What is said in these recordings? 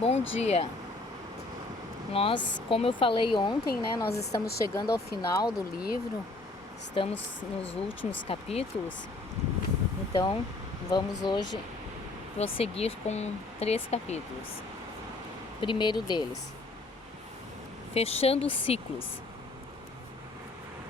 Bom dia. Como eu falei ontem, nós estamos chegando ao final do livro, estamos nos últimos capítulos, então vamos hoje prosseguir com 3 capítulos. Primeiro deles, fechando os ciclos.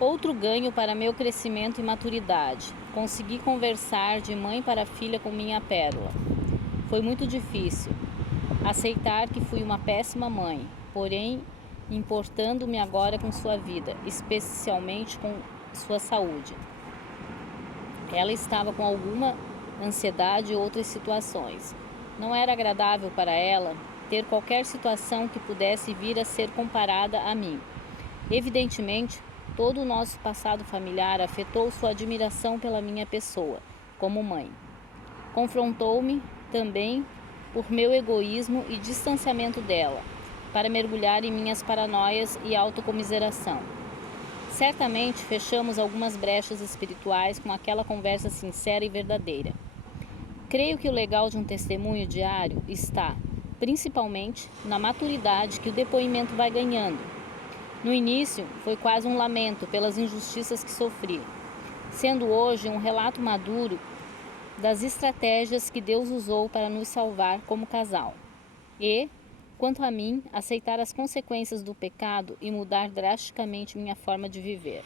Outro ganho para meu crescimento e maturidade. Consegui conversar de mãe para filha com minha pérola. Foi muito difícil aceitar que fui uma péssima mãe, porém importando-me agora com sua vida, especialmente com sua saúde. Ela estava com alguma ansiedade e outras situações. Não era agradável para ela ter qualquer situação que pudesse vir a ser comparada a mim. Evidentemente, todo o nosso passado familiar afetou sua admiração pela minha pessoa, como mãe. Confrontou-me também por meu egoísmo e distanciamento dela, para mergulhar em minhas paranoias e autocomiseração. Certamente fechamos algumas brechas espirituais com aquela conversa sincera e verdadeira. Creio que o legal de um testemunho diário está, principalmente, na maturidade que o depoimento vai ganhando. No início, foi quase um lamento pelas injustiças que sofri, sendo hoje um relato maduro das estratégias que Deus usou para nos salvar como casal. E, quanto a mim, aceitar as consequências do pecado e mudar drasticamente minha forma de viver.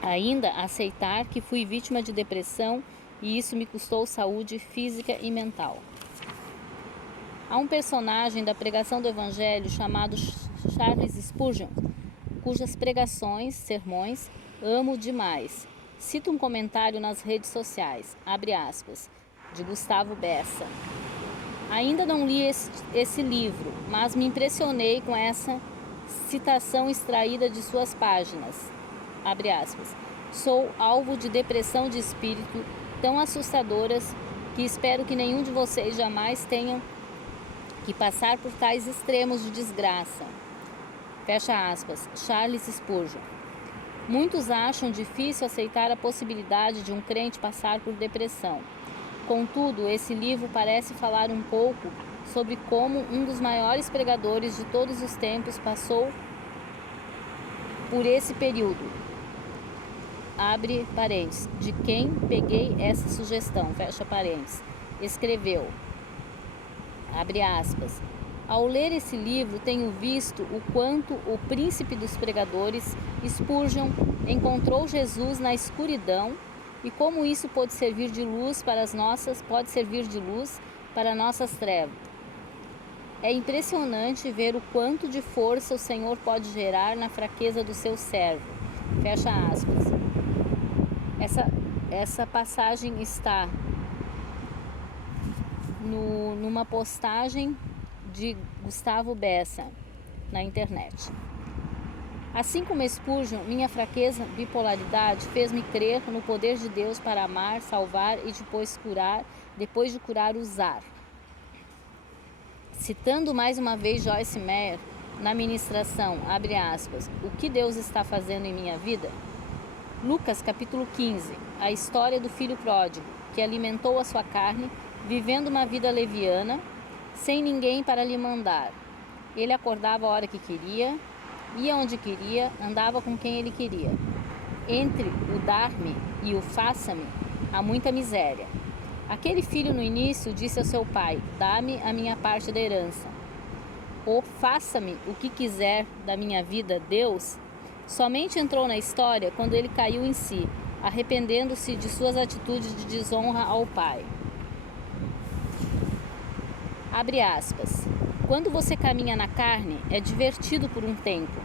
Ainda aceitar que fui vítima de depressão e isso me custou saúde física e mental. Há um personagem da pregação do Evangelho chamado Charles Spurgeon, cujas pregações, sermões, amo demais. Cito um comentário nas redes sociais, abre aspas, de Gustavo Bessa. Ainda não li esse livro, mas me impressionei com essa citação extraída de suas páginas, abre aspas. Sou alvo de depressão de espírito tão assustadoras que espero que nenhum de vocês jamais tenham que passar por tais extremos de desgraça. Fecha aspas, Charles Spurgeon. Muitos acham difícil aceitar a possibilidade de um crente passar por depressão. Contudo, esse livro parece falar um pouco sobre como um dos maiores pregadores de todos os tempos passou por esse período. Abre parênteses, de quem peguei essa sugestão, fecha parênteses. Escreveu, abre aspas, ao ler esse livro tenho visto o quanto o príncipe dos pregadores, Spurgeon, encontrou Jesus na escuridão e como isso pode servir de luz para nossas trevas. É impressionante ver o quanto de força o Senhor pode gerar na fraqueza do seu servo. Fecha aspas. Essa passagem está numa postagem de Gustavo Bessa na internet. Assim como Spurgeon, minha fraqueza, bipolaridade, fez-me crer no poder de Deus para amar, salvar e depois de curar, usar. Citando mais uma vez Joyce Meyer, na ministração, abre aspas, o que Deus está fazendo em minha vida? Lucas capítulo 15, a história do filho pródigo, que alimentou a sua carne, vivendo uma vida leviana, sem ninguém para lhe mandar. Ele acordava a hora que queria, ia onde queria, andava com quem ele queria. Entre o dar-me e o faça-me, há muita miséria. Aquele filho no início disse ao seu pai, dá-me a minha parte da herança. O faça-me o que quiser da minha vida, Deus, somente entrou na história quando ele caiu em si, arrependendo-se de suas atitudes de desonra ao pai. Abre aspas. Quando você caminha na carne, é divertido por um tempo.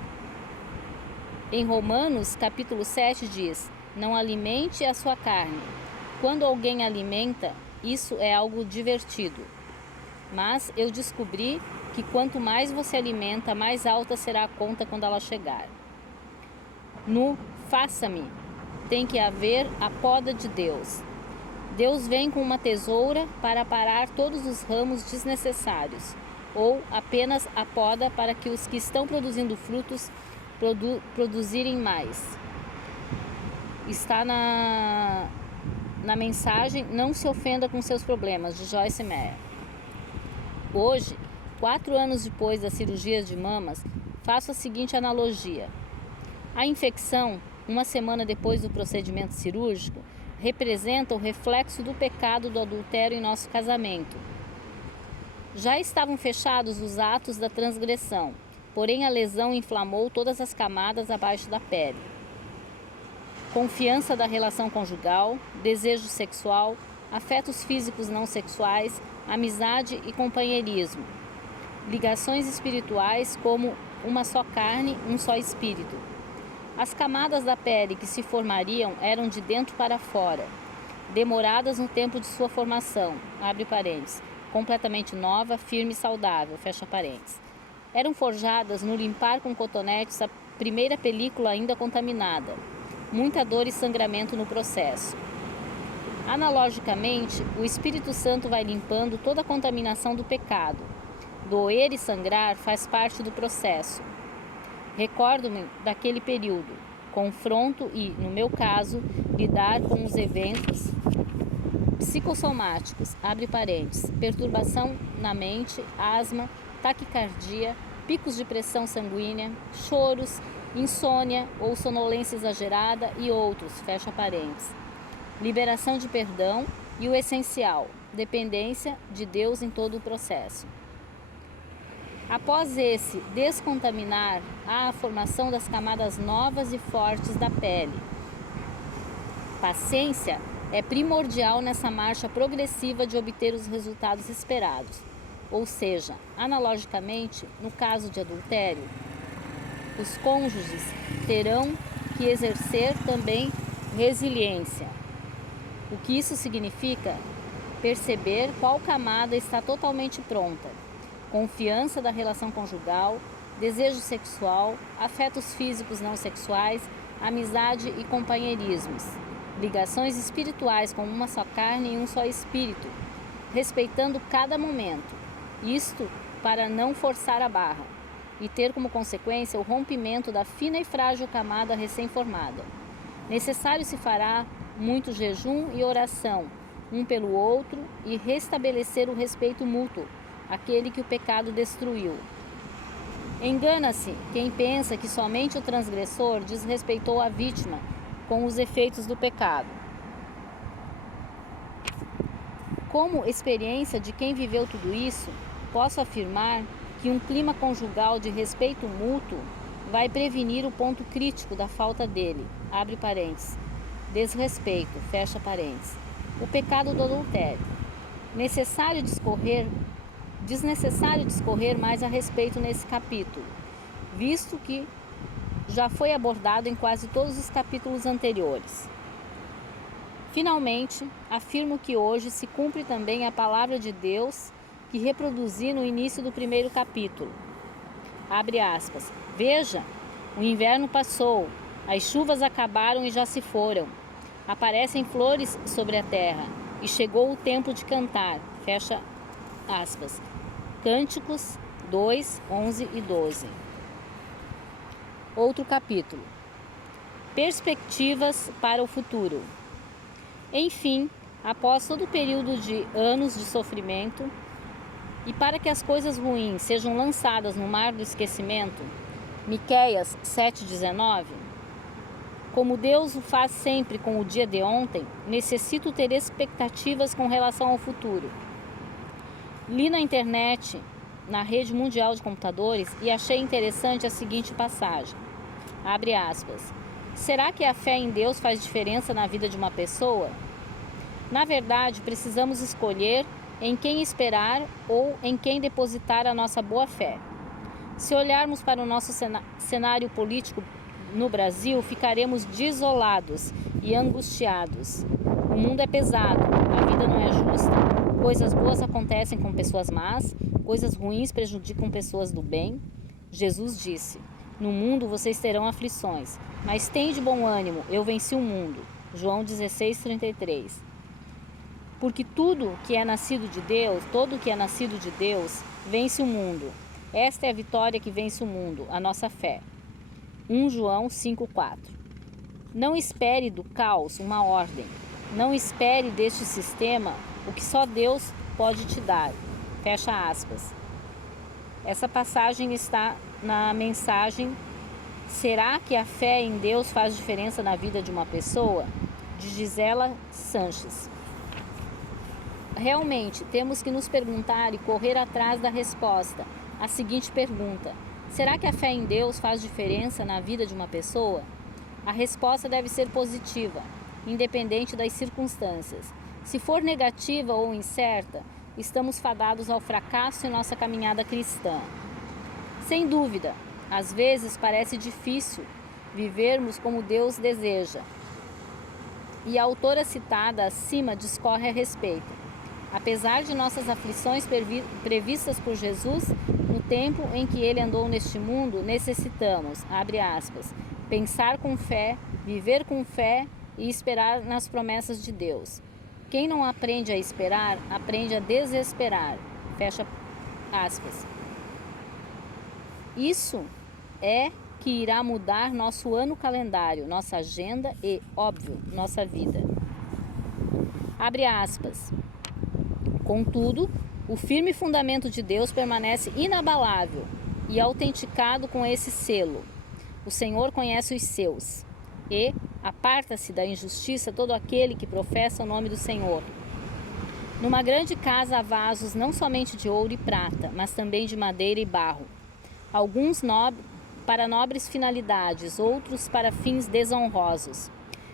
Em Romanos, capítulo 7 diz, não alimente a sua carne. Quando alguém alimenta, isso é algo divertido. Mas eu descobri que quanto mais você alimenta, mais alta será a conta quando ela chegar. No faça-me, tem que haver a poda de Deus. Deus vem com uma tesoura para aparar todos os ramos desnecessários, ou apenas a poda para que os que estão produzindo frutos produzirem mais. Está na mensagem Não se ofenda com seus problemas, de Joyce Meyer. Hoje, 4 anos depois das cirurgias de mamas, faço a seguinte analogia. A infecção, uma semana depois do procedimento cirúrgico, representa o reflexo do pecado do adultério em nosso casamento. Já estavam fechados os atos da transgressão, porém a lesão inflamou todas as camadas abaixo da pele. Confiança da relação conjugal, desejo sexual, afetos físicos não sexuais, amizade e companheirismo. Ligações espirituais como uma só carne, um só espírito. As camadas da pele que se formariam eram de dentro para fora, demoradas no tempo de sua formação, abre parênteses, completamente nova, firme e saudável, fecha parênteses. Eram forjadas no limpar com cotonetes a primeira película ainda contaminada. Muita dor e sangramento no processo. Analogicamente, o Espírito Santo vai limpando toda a contaminação do pecado. Doer e sangrar faz parte do processo. Recordo-me daquele período, confronto e, no meu caso, lidar com os eventos psicossomáticos, abre parênteses, perturbação na mente, asma, taquicardia, picos de pressão sanguínea, choros, insônia ou sonolência exagerada e outros, fecha parênteses. Liberação de perdão e o essencial, dependência de Deus em todo o processo. Após esse descontaminar, há a formação das camadas novas e fortes da pele. Paciência é primordial nessa marcha progressiva de obter os resultados esperados. Ou seja, analogicamente, no caso de adultério, os cônjuges terão que exercer também resiliência. O que isso significa? Perceber qual camada está totalmente pronta. Confiança da relação conjugal, desejo sexual, afetos físicos não sexuais, amizade e companheirismos. Ligações espirituais com uma só carne e um só espírito, respeitando cada momento. Isto para não forçar a barra e ter como consequência o rompimento da fina e frágil camada recém-formada. Necessário se fará muito jejum e oração, um pelo outro, e restabelecer o respeito mútuo, aquele que o pecado destruiu. Engana-se quem pensa que somente o transgressor desrespeitou a vítima com os efeitos do pecado. Como experiência de quem viveu tudo isso, posso afirmar que um clima conjugal de respeito mútuo vai prevenir o ponto crítico da falta dele, abre parênteses, desrespeito, fecha parênteses, o pecado do adultério. Desnecessário discorrer mais a respeito nesse capítulo, visto que já foi abordado em quase todos os capítulos anteriores. Finalmente, afirmo que hoje se cumpre também a palavra de Deus que reproduzi no início do primeiro capítulo. Abre aspas. Veja, o inverno passou, as chuvas acabaram e já se foram. Aparecem flores sobre a terra e chegou o tempo de cantar. Fecha aspas. Cânticos 2, 11 e 12. Outro capítulo. Perspectivas para o futuro. Enfim, após todo o período de anos de sofrimento, e para que as coisas ruins sejam lançadas no mar do esquecimento, Miqueias 7,19, como Deus o faz sempre com o dia de ontem, necessito ter expectativas com relação ao futuro. Li na internet, na rede mundial de computadores, e achei interessante a seguinte passagem. Abre aspas. Será que a fé em Deus faz diferença na vida de uma pessoa? Na verdade, precisamos escolher em quem esperar ou em quem depositar a nossa boa fé. Se olharmos para o nosso cenário político no Brasil, ficaremos desolados e angustiados. O mundo é pesado, a vida não é justa, coisas boas acontecem com pessoas más, coisas ruins prejudicam pessoas do bem. Jesus disse, no mundo vocês terão aflições, mas tende bom ânimo, eu venci o mundo. João 16:33. Porque todo que é nascido de Deus, vence o mundo. Esta é a vitória que vence o mundo, a nossa fé. 1 João 5,4. Não espere do caos uma ordem. Não espere deste sistema o que só Deus pode te dar. Fecha aspas. Essa passagem está na mensagem Será que a fé em Deus faz diferença na vida de uma pessoa? De Gisela Sanches. Realmente, temos que nos perguntar e correr atrás da resposta à seguinte pergunta: será que a fé em Deus faz diferença na vida de uma pessoa? A resposta deve ser positiva, independente das circunstâncias. Se for negativa ou incerta, estamos fadados ao fracasso em nossa caminhada cristã. Sem dúvida, às vezes parece difícil vivermos como Deus deseja. E a autora citada acima discorre a respeito. Apesar de nossas aflições previstas por Jesus, no tempo em que ele andou neste mundo, necessitamos, abre aspas, pensar com fé, viver com fé e esperar nas promessas de Deus. Quem não aprende a esperar, aprende a desesperar. Fecha aspas. Isso é que irá mudar nosso ano calendário, nossa agenda e, óbvio, nossa vida. Abre aspas. Contudo, o firme fundamento de Deus permanece inabalável e autenticado com esse selo. O Senhor conhece os seus e aparta-se da injustiça todo aquele que professa o nome do Senhor. Numa grande casa há vasos não somente de ouro e prata, mas também de madeira e barro. Alguns para nobres finalidades, outros para fins desonrosos.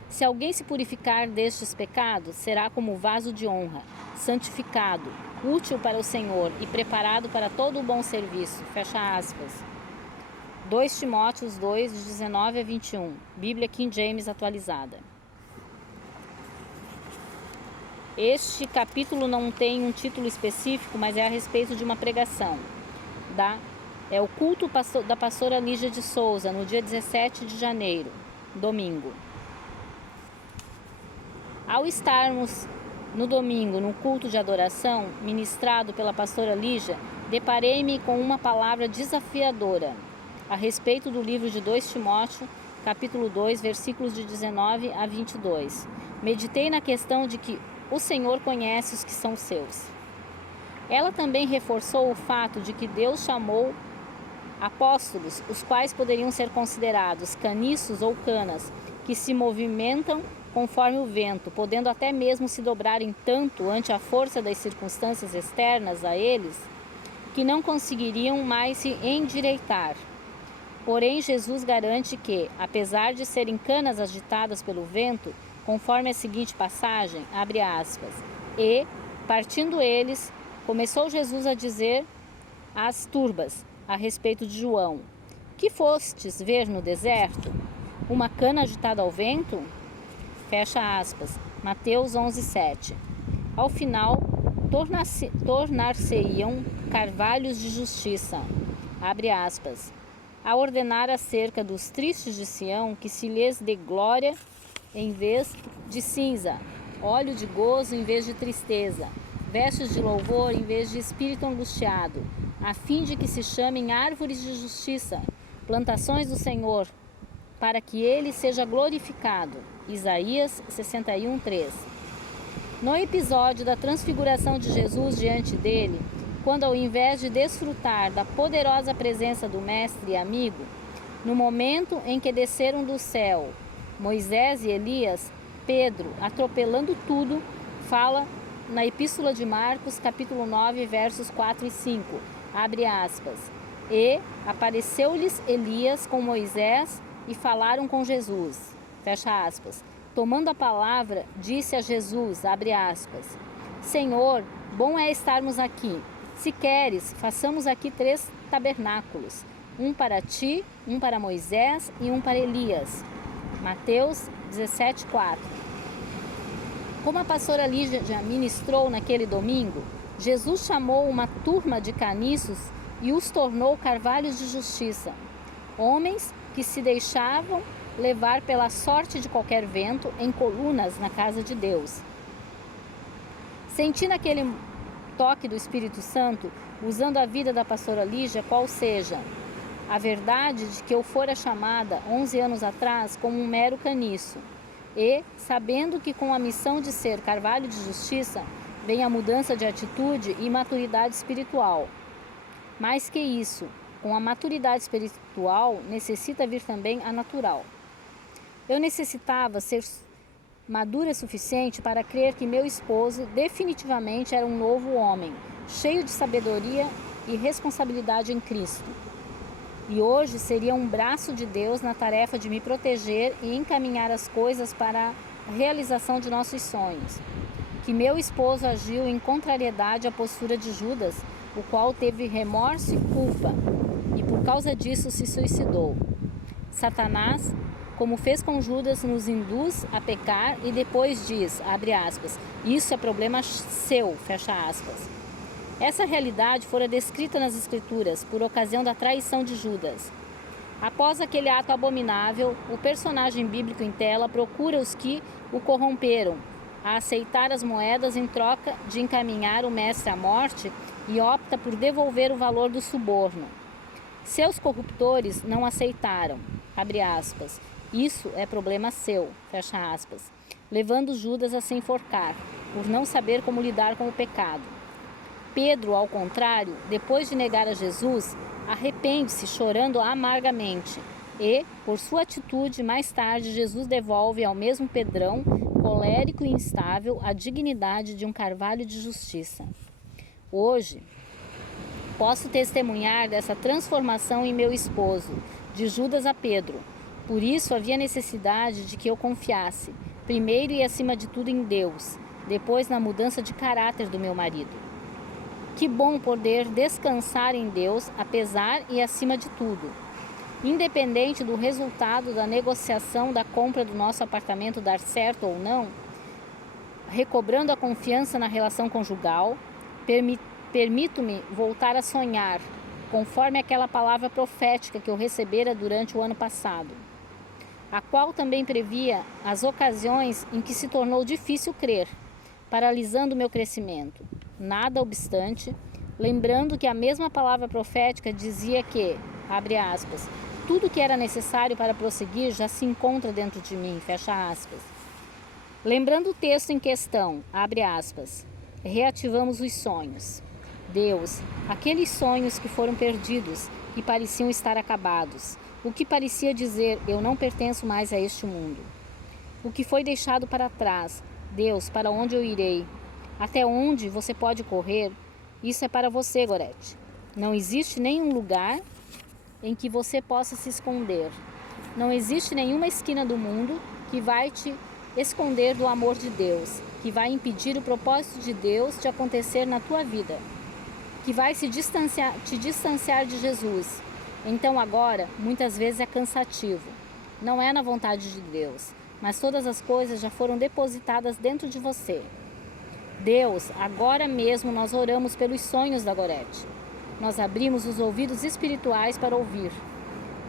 Se alguém se purificar destes pecados, será como vaso de honra, santificado, útil para o Senhor e preparado para todo o bom serviço. Fecha aspas. 2 Timóteos 2, de 19 a 21. Bíblia King James atualizada. Este capítulo não tem um título específico, mas é a respeito de uma pregação. É o culto da pastora Lígia de Souza, no dia 17 de janeiro, domingo. Ao estarmos no domingo no culto de adoração, ministrado pela pastora Lígia, deparei-me com uma palavra desafiadora a respeito do livro de 2 Timóteo, capítulo 2, versículos de 19 a 22. Meditei na questão de que o Senhor conhece os que são seus. Ela também reforçou o fato de que Deus chamou apóstolos, os quais poderiam ser considerados caniços ou canas, que se movimentam conforme o vento, podendo até mesmo se dobrarem tanto ante a força das circunstâncias externas a eles, que não conseguiriam mais se endireitar. Porém, Jesus garante que, apesar de serem canas agitadas pelo vento, conforme a seguinte passagem, abre aspas, e, partindo eles, começou Jesus a dizer às turbas, a respeito de João, que fostes ver no deserto? Uma cana agitada ao vento? Fecha aspas. Mateus 11:7. Ao final, tornar-se-iam carvalhos de justiça, abre aspas, a ordenar acerca dos tristes de Sião que se lhes dê glória em vez de cinza, óleo de gozo em vez de tristeza, vestes de louvor em vez de espírito angustiado, a fim de que se chamem árvores de justiça, plantações do Senhor, para que ele seja glorificado. Isaías 61:3. No episódio da transfiguração de Jesus diante dele, quando ao invés de desfrutar da poderosa presença do mestre e amigo, no momento em que desceram do céu Moisés e Elias, Pedro, atropelando tudo, fala na Epístola de Marcos, capítulo 9, versos 4 e 5, abre aspas, e apareceu-lhes Elias com Moisés e falaram com Jesus, fecha aspas. Tomando a palavra, disse a Jesus, abre aspas, Senhor, bom é estarmos aqui. Se queres, façamos aqui 3 tabernáculos, um para ti, um para Moisés e um para Elias. Mateus 17:4. Como a pastora Lígia ministrou naquele domingo, Jesus chamou uma turma de caniços e os tornou carvalhos de justiça, homens que se deixavam levar pela sorte de qualquer vento em colunas na casa de Deus. Senti naquele toque do Espírito Santo, usando a vida da pastora Lígia, qual seja a verdade de que eu fora chamada 11 anos atrás como um mero caniço e, sabendo que com a missão de ser carvalho de justiça, vem a mudança de atitude e maturidade espiritual. Mais que isso, com a maturidade espiritual, necessita vir também a natural. Eu necessitava ser madura o suficiente para crer que meu esposo definitivamente era um novo homem, cheio de sabedoria e responsabilidade em Cristo. E hoje seria um braço de Deus na tarefa de me proteger e encaminhar as coisas para a realização de nossos sonhos. Que meu esposo agiu em contrariedade à postura de Judas, o qual teve remorso e culpa, e por causa disso se suicidou. Satanás, como fez com Judas, nos induz a pecar e depois diz, abre aspas, isso é problema seu, fecha aspas. Essa realidade fora descrita nas Escrituras por ocasião da traição de Judas. Após aquele ato abominável, o personagem bíblico em tela procura os que o corromperam a aceitar as moedas em troca de encaminhar o mestre à morte e opta por devolver o valor do suborno. Seus corruptores não aceitaram, abre aspas, isso é problema seu, fecha aspas, levando Judas a se enforcar, por não saber como lidar com o pecado. Pedro, ao contrário, depois de negar a Jesus, arrepende-se chorando amargamente e, por sua atitude, mais tarde Jesus devolve ao mesmo Pedrão, colérico e instável, a dignidade de um carvalho de justiça. Hoje, posso testemunhar dessa transformação em meu esposo, de Judas a Pedro. Por isso havia necessidade de que eu confiasse, primeiro e acima de tudo em Deus, depois na mudança de caráter do meu marido. Que bom poder descansar em Deus, apesar e acima de tudo. Independente do resultado da negociação da compra do nosso apartamento dar certo ou não, recobrando a confiança na relação conjugal, permito-me voltar a sonhar, conforme aquela palavra profética que eu recebera durante o ano passado, a qual também previa as ocasiões em que se tornou difícil crer, paralisando meu crescimento. Nada obstante, lembrando que a mesma palavra profética dizia que, abre aspas, tudo que era necessário para prosseguir já se encontra dentro de mim, fecha aspas. Lembrando o texto em questão, abre aspas, reativamos os sonhos. Deus, aqueles sonhos que foram perdidos e pareciam estar acabados, o que parecia dizer, eu não pertenço mais a este mundo. O que foi deixado para trás, Deus, para onde eu irei? Até onde você pode correr? Isso é para você, Gorete. Não existe nenhum lugar em que você possa se esconder. Não existe nenhuma esquina do mundo que vai te esconder do amor de Deus, que vai impedir o propósito de Deus de acontecer na tua vida, que vai te distanciar de Jesus. Então agora, muitas vezes é cansativo. Não é na vontade de Deus, mas todas as coisas já foram depositadas dentro de você. Deus, agora mesmo nós oramos pelos sonhos da Gorete. Nós abrimos os ouvidos espirituais para ouvir.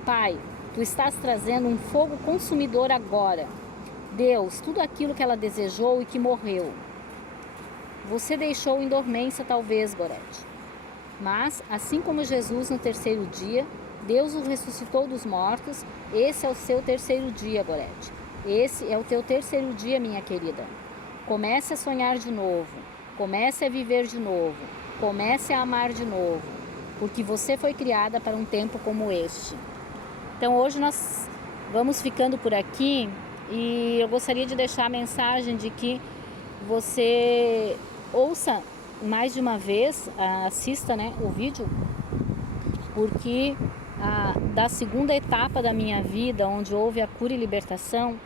Pai, Tu estás trazendo um fogo consumidor agora. Deus, tudo aquilo que ela desejou e que morreu. Você deixou em dormência talvez, Gorete. Mas, assim como Jesus no terceiro dia, Deus o ressuscitou dos mortos, esse é o seu terceiro dia, Gorete. Esse é o teu terceiro dia, minha querida. Comece a sonhar de novo, comece a viver de novo, comece a amar de novo, porque você foi criada para um tempo como este. Então hoje nós vamos ficando por aqui e eu gostaria de deixar a mensagem de que você ouça mais de uma vez, assista, o vídeo, porque da segunda etapa da minha vida, onde houve a cura e libertação,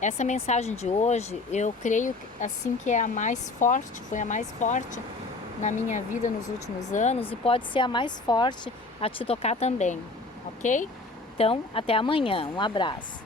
essa mensagem de hoje, eu creio assim que é a mais forte, foi a mais forte na minha vida nos últimos anos e pode ser a mais forte a te tocar também, ok? Então, até amanhã, um abraço.